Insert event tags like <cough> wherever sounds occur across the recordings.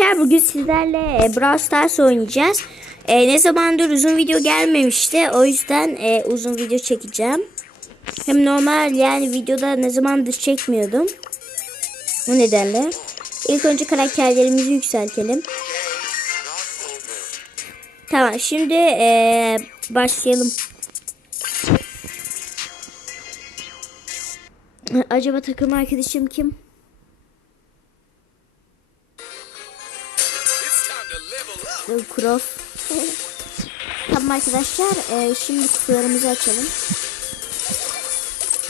arkadaşlar bugün sizlerle e, Brawl Stars oynayacağız. E, ne zamandır uzun video gelmemişti. O yüzden e, uzun video çekeceğim. Hem normal yani videoda ne zamandır çekmiyordum. O nedenle. İlk önce karakterlerimizi yükseltelim. Tamam şimdi e, başlayalım. Acaba takım arkadaşım kim? Cross. tamam arkadaşlar e, şimdi kutularımızı açalım.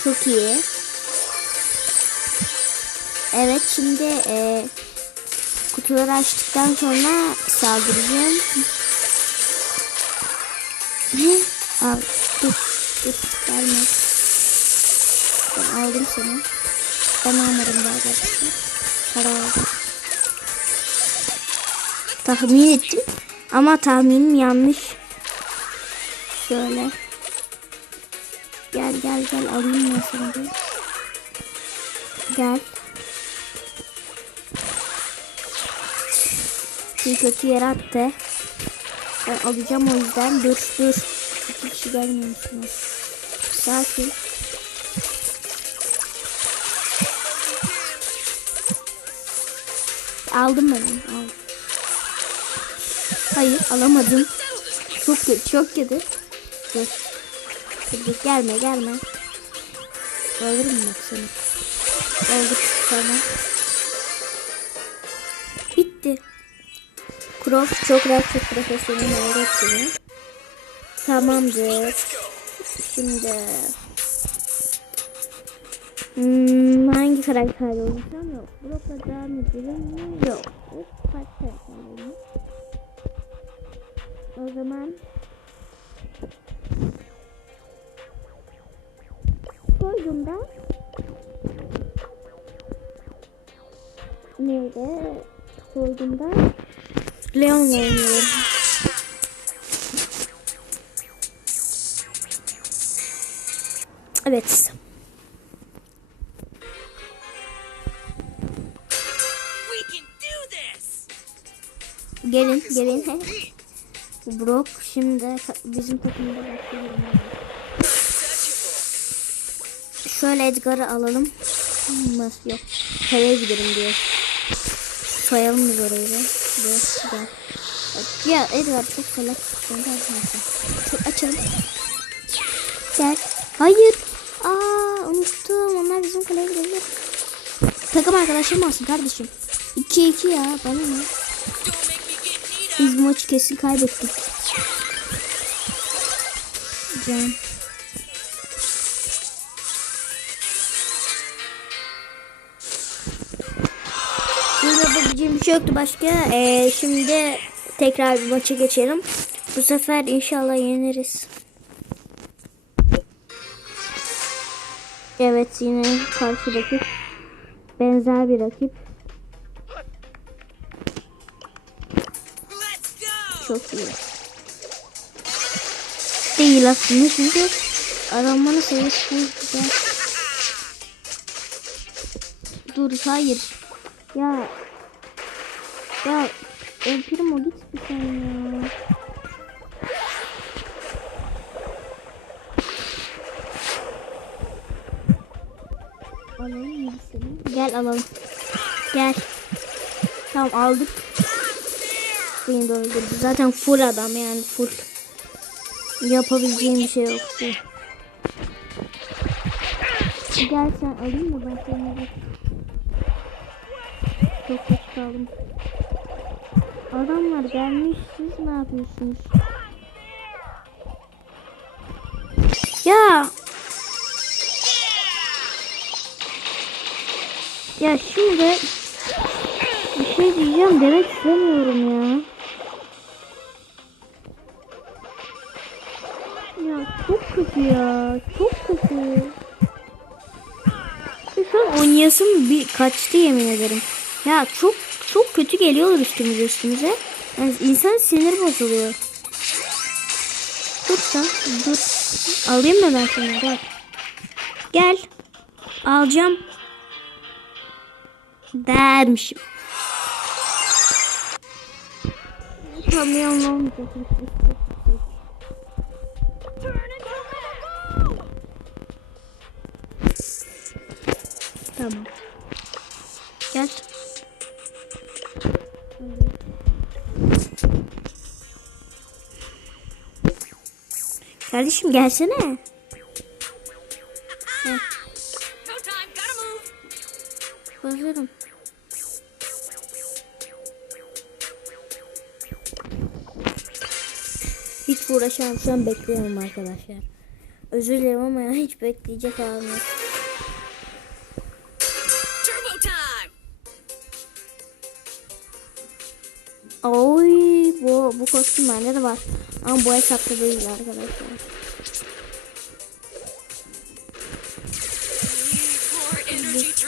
Çok iyi. Evet şimdi e, kutuları açtıktan sonra saldıracağım. Ne? Al dur dur gelme. Ben aldım seni. Ben almadım daha arkadaşlar. Para aldım. Tahmin ettim. Ama tahminim yanlış. Şöyle. Gel gel gel alayım de. Gel. Şu kötü yere attı. Ben alacağım o yüzden. Dur dur. İki kişi gelmemişsin. Sakin. Aldım ben onu. Aldım. Hayır alamadım. Çok kötü çok kötü. Dur. Dur gelme gelme. Alırım bak seni. Oldu tamam. Bitti. Croft çok rahat çok profesyonel oldu. Tamamdır. Şimdi hmm, hangi karakterle oynayacağım yok. Brock'la devam edelim? Yok. Kaç karakterle O zaman koyduğumda neydi? Koyduğumda Leon'la oynuyorum. Evet. Gelin gelin. Brock şimdi bizim takımda başlıyor. Şöyle Edgar'ı alalım. Mı? Yok. Kayaya gidelim diyor. Soyalım biz orayı da. Gel. Ya Edgar çok salak. Çok açalım. Gel. Hayır. Aa unuttum. Onlar bizim kaleye gidebilir. Takım arkadaşım olsun kardeşim. 2-2 ya. Bana ne? Biz maçı kesin kaybettik. Can. Yapabileceğim bir şey yoktu başka. Ee, şimdi tekrar bir maça geçelim. Bu sefer inşallah yeneriz. Evet yine karşı rakip. Benzer bir rakip. Çok iyi. Değil aslında çünkü aramanın sayısı güzel. Dur hayır. Ya. Ya. El Primo git bir sen ya. Alalım mı seni? Gel alalım. Gel. Tamam aldık. Beni öldürdü. Zaten full adam yani full. Yapabileceğim bir şey yoktu. Gel sen alayım mı ben seni? Çok geç kaldım. Adamlar gelmiş siz ne yapıyorsunuz? Ya. Ya şimdi bir şey diyeceğim demek istemiyorum ya. Kötü ya. Çok kötü. Şu an oynayasım bir kaçtı yemin ederim. Ya çok çok kötü geliyorlar üstümüze üstümüze. Yani insan sinir bozuluyor. Dur sen dur. Alayım mı ben seni gel. Gel. Alacağım. Dermişim. Kamyon olmayacak. Tamam. Gel. Kardeşim gelsene. Hazırım. Hiç uğraşamam şu an bekliyorum arkadaşlar. Özür dilerim ama hiç bekleyecek halim. Kostüm bende de var. Ama bu hesapta değil arkadaşlar.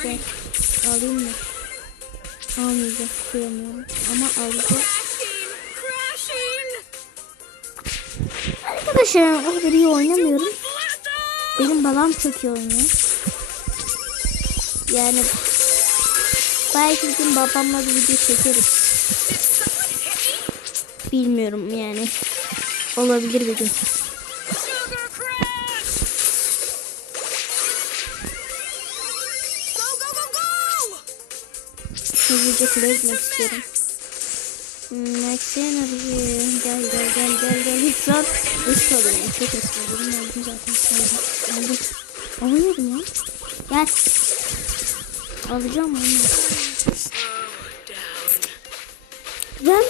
Drink. Alayım mı? Almayacağım. Kıyamıyorum. Ama crashing. Arkadaşlar o kadar iyi oynamıyorum. Benim babam çok iyi oynuyor. Yani belki gün babamla bir video çekeriz. Bilmiyorum yani. Olabilir bir gün. Hızlıca kule gitmek istiyorum. Max Energy. Gel gel gel gel gel. Lütfen. Risk alıyorum. Çok risk alıyorum. Aldım zaten. Aldım. Alamıyorum ya. Gel. Alacağım onu.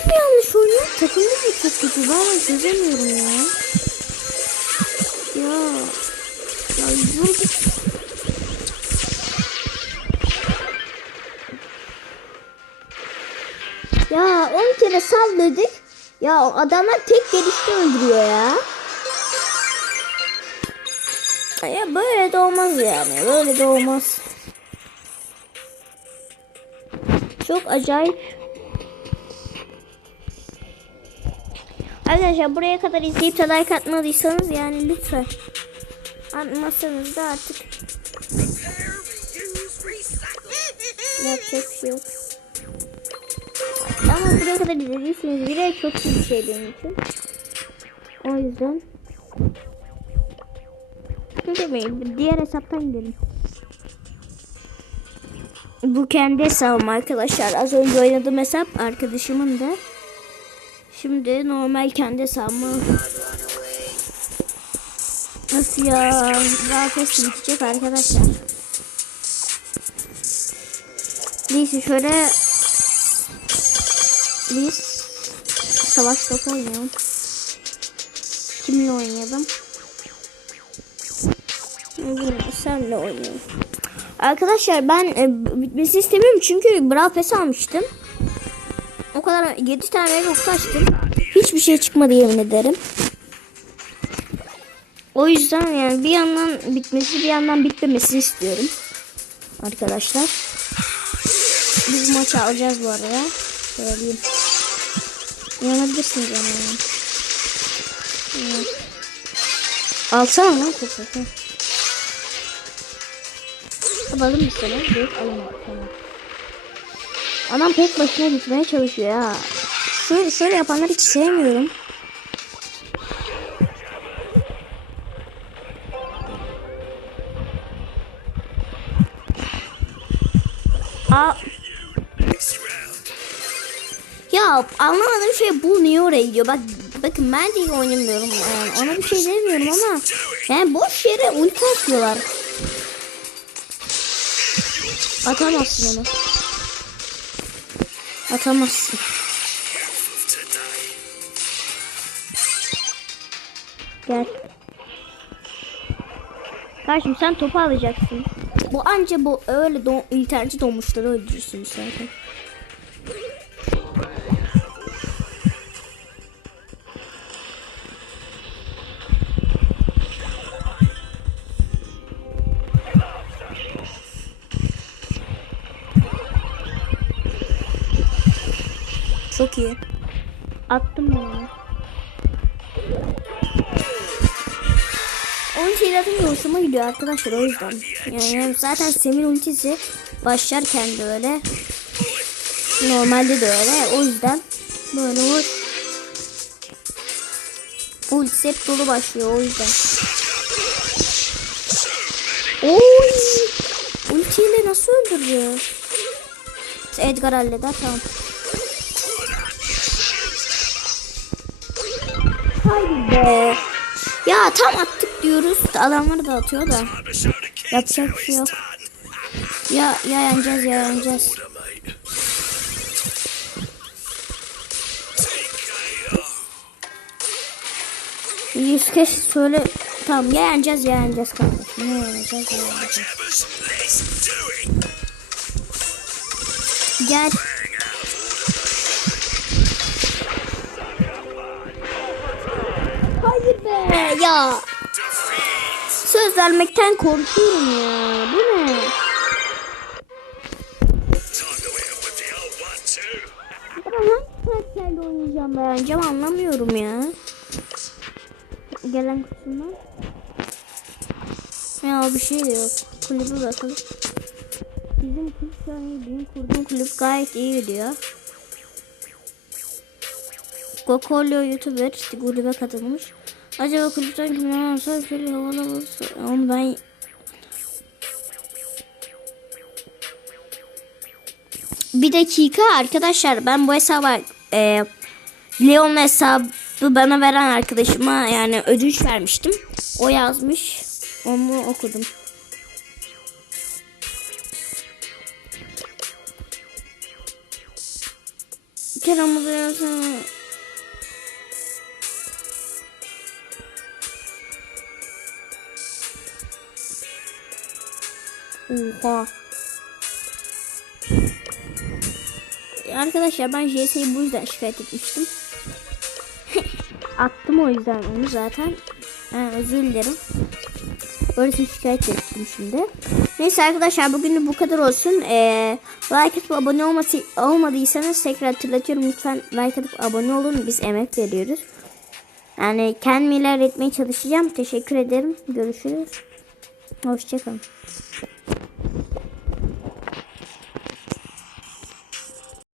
Mi yanlış oynuyorum? Takımda mı çok kötü? Ben çözemiyorum ya. Ya. Ya git. Ya 10 kere sal dedik. Ya adamlar tek gelişte öldürüyor ya. Ya böyle de olmaz yani. Böyle de olmaz. Çok acayip. Arkadaşlar buraya kadar izleyip de like atmadıysanız yani lütfen. Atmazsanız da artık yapacak şey yok. Ama buraya kadar izlediyseniz bile çok iyi bir şey benim için. O yüzden. Ne demeyin diğer hesaptan gidelim. Bu kendi hesabım arkadaşlar. Az önce oynadığım hesap arkadaşımın da. Şimdi normal kendi hesabımı Nasıl ya? Fast bitecek arkadaşlar. Neyse şöyle biz savaş topu oynayalım. Kimle oynayalım? Senle oynayalım. Arkadaşlar ben e, bitmesini istemiyorum çünkü Brawl Pass almıştım. O kadar 7 tane yok açtım. Hiçbir şey çıkmadı yemin ederim. O yüzden yani bir yandan bitmesi bir yandan bitmemesini istiyorum. Arkadaşlar. Biz maçı alacağız bu arada. Söyleyeyim. İnanabilirsiniz bana yani. Evet. Alsana lan topu. Alalım bir sene. Yok alamadık. Tamam. Adam tek başına gitmeye çalışıyor ya. Şöyle, şöyle yapanları hiç sevmiyorum. Aa. Ya anlamadığım şey bu niye oraya gidiyor? Bak bakın ben de oynamıyorum. Yani ona bir şey demiyorum ama yani boş yere ulti atıyorlar. Atamazsın onu. Atamazsın. Gel. Kardeşim sen topu alacaksın. Bu anca bu öyle don interneti donmuşları öldürürsün zaten. Çok iyi. Attım ben onu. Onun şey zaten hoşuma gidiyor arkadaşlar o yüzden. Yani, zaten Sem'in ultisi başlarken de öyle. Normalde de öyle. O yüzden böyle hoş. ultisi hep dolu başlıyor o yüzden. Oy! Ultiyle nasıl öldürüyor? Edgar halleder tamam. Ya tam attık diyoruz. Adamları da atıyor da. Yapacak bir şey yok. Ya ya yeneceğiz ya yeneceğiz. Yüz kez söyle. Tamam ya yeneceğiz ya yeneceğiz kardeşim. Ya yeneceğiz ya yeneceğiz. Gel. Be ya. Söz vermekten korkuyorum ya. Bu ne? Ben hangi karakterle oynayacağım beğeneceğim anlamıyorum ya. Gelen kutusundan. Ya bir şey de yok. Kulübü bakalım. Bizim kulüp iyi. Benim kurduğum kulüp gayet iyi gidiyor. Gokolio YouTuber kulübe katılmış. Acaba kulüpten kimler olsa şöyle havalı olsa onu ben Bir dakika arkadaşlar ben bu hesaba e, Leon hesabı bana veren arkadaşıma yani ödünç vermiştim. O yazmış. Onu okudum. Kerem Uzayasın. Oha. Arkadaşlar ben JS'yi bu yüzden şikayet etmiştim. <laughs> Attım o yüzden onu zaten. Ha, özür dilerim. Öylesine şikayet ettim şimdi. Neyse arkadaşlar bugün bu kadar olsun. Ee, like atıp abone olması, olmadıysanız tekrar hatırlatıyorum. Lütfen like atıp abone olun. Biz emek veriyoruz. Yani kendimi ilerletmeye çalışacağım. Teşekkür ederim. Görüşürüz. Hoşçakalın.